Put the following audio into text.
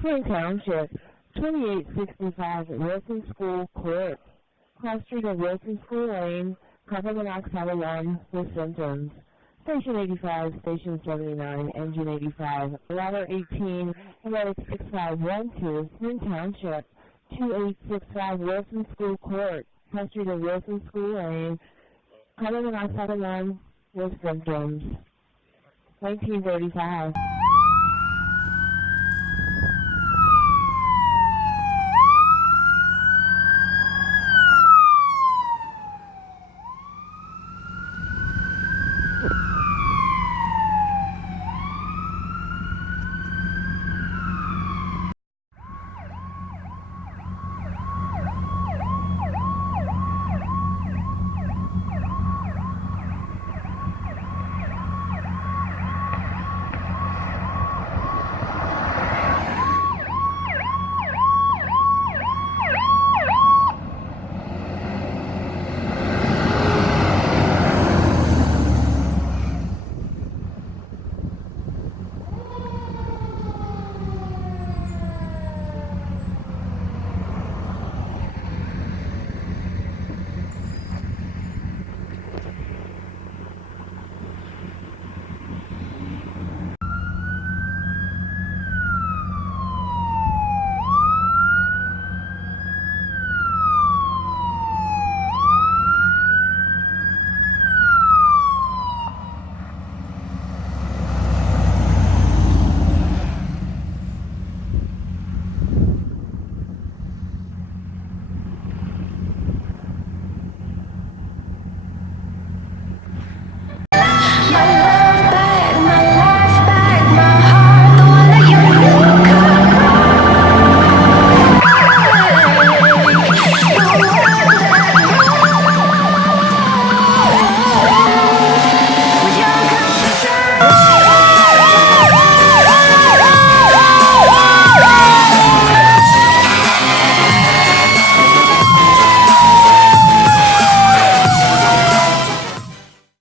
Flint Township, 2865 Wilson School Court, cross street of Wilson School Lane, carbon monoxide alarm with symptoms. Station 85, Station 79, Engine 85, Ladder 18, Medic 6512, Flint Township, 2865 Wilson School Court, cross street of Wilson School Lane, carbon monoxide alarm with symptoms. 1935.